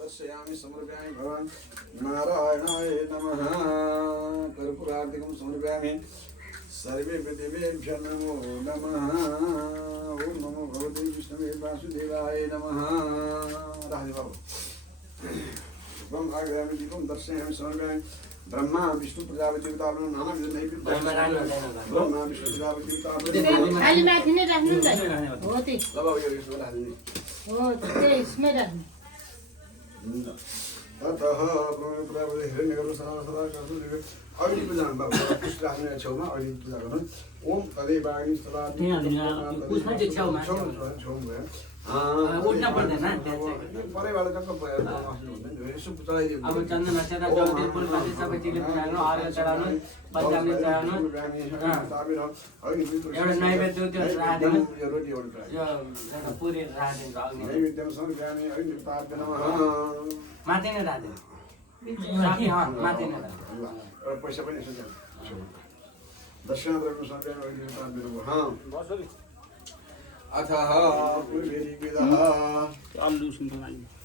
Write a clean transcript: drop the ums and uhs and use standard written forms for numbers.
दर्शयामि समर्पयामि भगवान् नारायणाय नमः कर्पूरार्तिकं समर्पयामि सर्वे देवेभ्यो नमो नमः ओम नमो भगवते विष्णवे वासुदेवाय नमः राधे बाबू त्वं आगयामि दीपं दर्शयामि समर्पयामि ब्रह्मा विष्णु प्रजापति देवताभ्यो नाना विध नैवेद्य ब्रह्मा विष्णु प्रजापति देवताभ्यो खाली माथि नै राख्नु नि त हो त्यही बाबा यो यसमा राख्दिनु हो त्यही यसमै राख्नु अतः प्रभुले हिरण्यगर्भ सदा सदा गर्नु अहिले पूजा बाबा पुष्प राख्ने छेउमा अहिले पूजा गर्नु ओम तदेवाग्नि सदा पुष्प चाहिँ छेउमा छेउमा उठ्न पर्दैन परैबाट टक्क यसो चलाइदियो अब चन्दन अक्षता जलते फुल पाती सबै चिजले चढाउनु अर्घ चढाउनु पञ्चामृत चढाउनु एउटा नैवेद्य त्यो राख्दिनु रोटी एउटा यो एउटा पुरी राख्दिनु अग्नि नैवेद्यम समर्पयामि अहिले तार्पण नमः माथि नै राख्दिनु साथी माथि नै राख्दिनु एउटा पैसा पनि यसो दक्षिणा द्रव्य समर्पयामि अहिले तार्पण नमः अथः पूर्वेरिविदः आलु सुन्दर